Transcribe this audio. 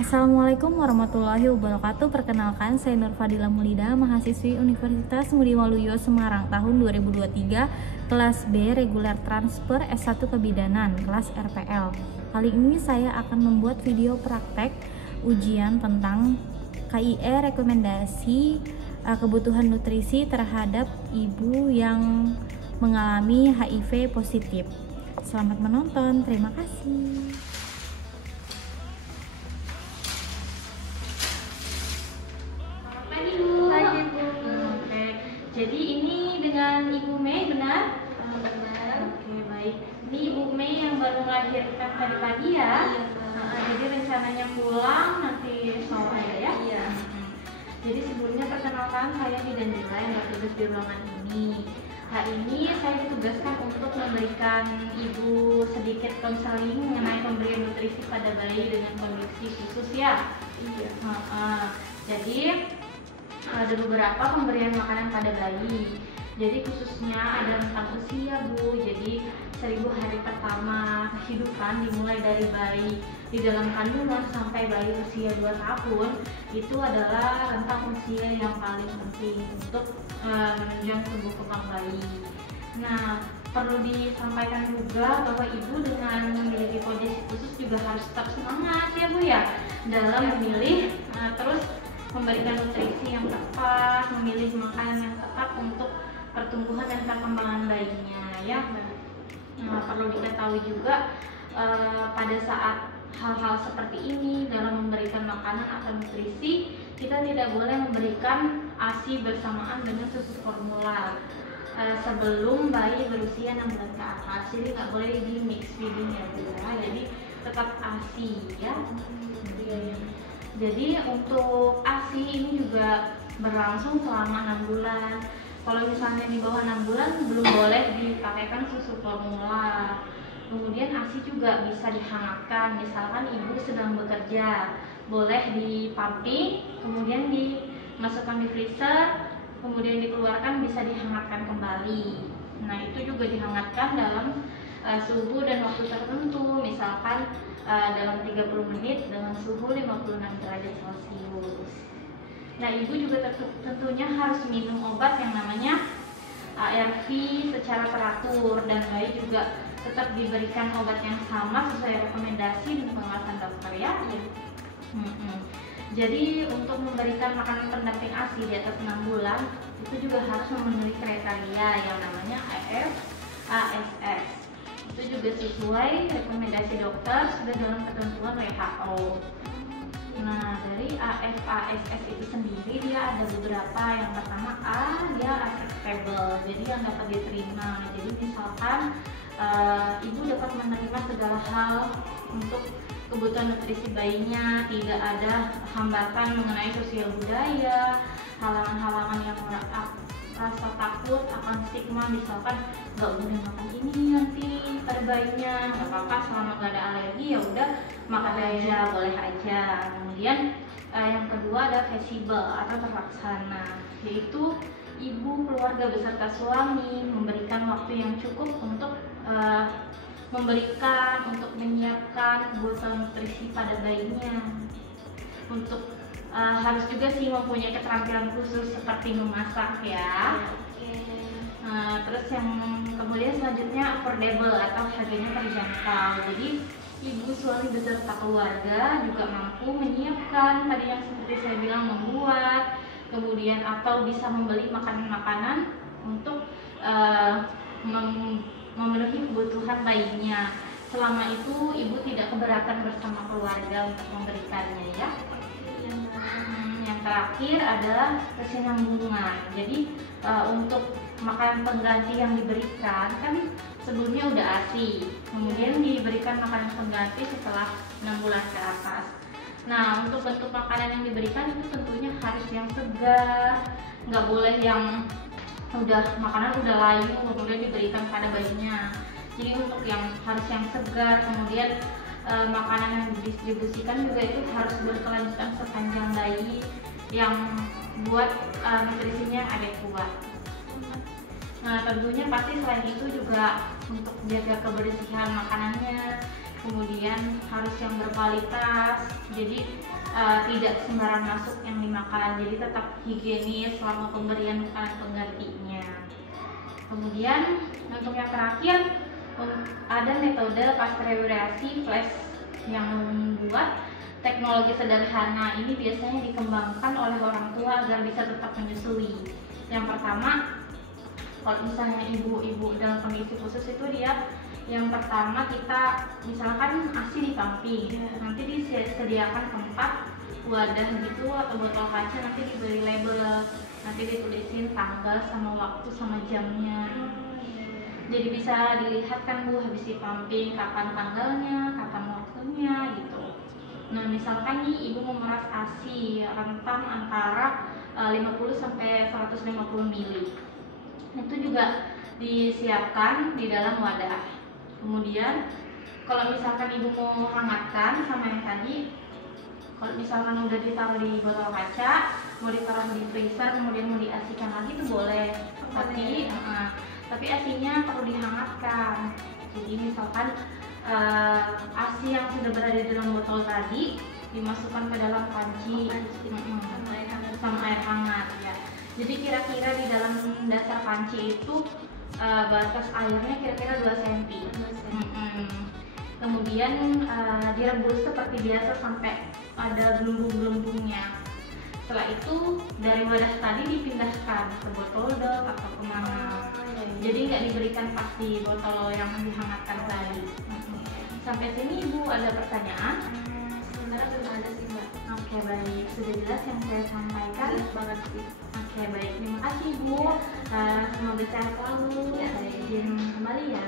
Assalamualaikum warahmatullahi wabarakatuh. Perkenalkan, saya Nur Fadila Mulida, mahasiswi Universitas Ngudi Waluyo Semarang tahun 2023, kelas B reguler transfer S1 Kebidanan, kelas RPL. Kali ini saya akan membuat video praktek ujian tentang KIE rekomendasi kebutuhan nutrisi terhadap ibu yang mengalami HIV positif. Selamat menonton, terima kasih. Jadi ini dengan Ibu Mei, benar? Benar. Oke, baik. Ini Ibu Mei yang baru melahirkan tadi pagi ya? Iya, Jadi rencananya pulang nanti sore ya? Iya. Jadi sebelumnya perkenalkan, saya Danila yang bertugas di ruangan ini. Hari ini saya ditugaskan untuk memberikan Ibu sedikit konseling mengenai pemberian nutrisi pada bayi dengan kondisi khusus ya? Iya. Jadi ada beberapa pemberian makanan pada bayi. Jadi khususnya ada rentang usia Bu. Jadi 1000 hari pertama kehidupan dimulai dari bayi di dalam kandungan sampai bayi usia 2 tahun itu adalah rentang usia yang paling penting untuk menunjang tumbuh kembang bayi. Nah, perlu disampaikan juga bahwa ibu dengan memiliki kondisi khusus juga harus tetap semangat ya Bu ya dalam memilih terus memberikan nutrisi yang tepat, memilih makanan yang tepat untuk pertumbuhan dan perkembangan bayinya ya. Nah, perlu diketahui juga pada saat hal-hal seperti ini dalam memberikan makanan atau nutrisi kita tidak boleh memberikan ASI bersamaan dengan susu formula sebelum bayi berusia 6 bulan ke atas. Jadi nggak boleh di mix feeding ya Bu ya. Jadi tetap ASI ya. Jadi untuk ASI ini juga berlangsung selama 6 bulan. Kalau misalnya di bawah 6 bulan belum boleh dipakaikan susu formula. Kemudian ASI juga bisa dihangatkan. Misalkan ibu sedang bekerja, boleh dipumping, kemudian dimasukkan di freezer, kemudian dikeluarkan bisa dihangatkan kembali. Nah itu juga dihangatkan dalam suhu dan waktu tertentu. Misalkan dalam 30 menit dengan suhu 56 derajat Celcius. Nah, ibu juga tentunya harus minum obat yang namanya ARV secara teratur dan bayi juga tetap diberikan obat yang sama sesuai rekomendasi dan pengawasan dokter ya. Jadi untuk memberikan makanan pendamping ASI di atas 6 bulan itu juga harus memenuhi kriteria yang namanya ASS. Itu juga sesuai rekomendasi dokter sudah dalam ketentuan WHO. Nah, dari ASS itu sendiri dia ada beberapa. Yang pertama A, dia acceptable, jadi yang dapat diterima. Jadi misalkan ibu dapat menerima segala hal untuk kebutuhan nutrisi bayinya, tidak ada hambatan mengenai sosial budaya, halangan-halangan yang rasa takut akan stigma, misalkan nggak boleh makan ini nanti pada bayinya, nggak apa-apa selama nggak ada alergi ya udah makan aja, boleh aja. Kemudian yang kedua ada feasible atau terlaksana, yaitu ibu, keluarga beserta suami memberikan waktu yang cukup untuk menyiapkan kebutuhan nutrisi pada bayinya. Untuk harus juga sih mempunyai keterampilan khusus seperti memasak ya. Terus yang kemudian selanjutnya affordable atau harganya terjangkau. Jadi ibu, suami beserta keluarga juga mampu menyiapkan tadi yang seperti saya bilang, membuat, kemudian atau bisa membeli makanan-makanan untuk memenuhi kebutuhan bayinya. Selama itu ibu tidak keberatan bersama keluarga untuk memberikannya ya. Yang terakhir adalah kesinambungan. Jadi untuk makanan pengganti yang diberikan kan sebelumnya udah ASI, kemudian diberikan makanan pengganti setelah 6 bulan ke atas. Nah untuk bentuk makanan yang diberikan itu tentunya harus yang segar, nggak boleh yang makanan udah layu kemudian diberikan pada bayinya. Jadi untuk yang harus yang segar, kemudian makanan yang didistribusikan juga itu harus berkelanjutan sepanjang bayi yang buat nutrisinya adekuat. Nah tentunya pasti selain itu juga untuk jaga kebersihan makanannya, kemudian harus yang berkualitas. Jadi tidak sembarang masuk yang dimakan, jadi tetap higienis selama pemberian makanan penggantinya. Kemudian untuk yang terakhir ada metode pasteurisasi flash yang membuat teknologi sederhana ini biasanya dikembangkan oleh orang tua agar bisa tetap menyusui. Yang pertama, kalau misalnya ibu-ibu dalam kondisi khusus itu dia yang pertama kita misalkan ASI di pumping, nanti disediakan tempat wadah gitu atau botol kaca, nanti diberi label, nanti ditulisin tanggal sama waktu sama jamnya. Jadi bisa dilihat kan Bu habis di pumping kapan tanggalnya, kapan waktunya gitu. Nah misalkan nih ibu memeras ASI rentang antara 50 sampai 150 ml, itu juga disiapkan di dalam wadah. Kemudian kalau misalkan ibu mau hangatkan sama yang tadi, kalau misalkan udah ditaruh di botol kaca, mau ditaruh di freezer, kemudian mau diasikan lagi itu boleh, tapi asinya perlu dihangatkan. Jadi misalkan ASI yang sudah berada di dalam botol tadi dimasukkan ke dalam panci sama air hangat ya. Jadi kira-kira di dalam dasar panci itu batas airnya kira-kira 2 cm. Kemudian direbus seperti biasa sampai ada gelembung-gelembungnya. Setelah itu dari wadah tadi dipindahkan ke botol dok atau kemana. Jadi nggak diberikan pasti botol yang dihangatkan tadi. Sampai sini Ibu ada pertanyaan? Sebenarnya belum ada sih Mbak. Oke baik, sudah jelas yang saya sampaikan. Jelas banget sih. Oke baik, terima kasih Bu. Semoga sehat selalu. Izin kembali ya.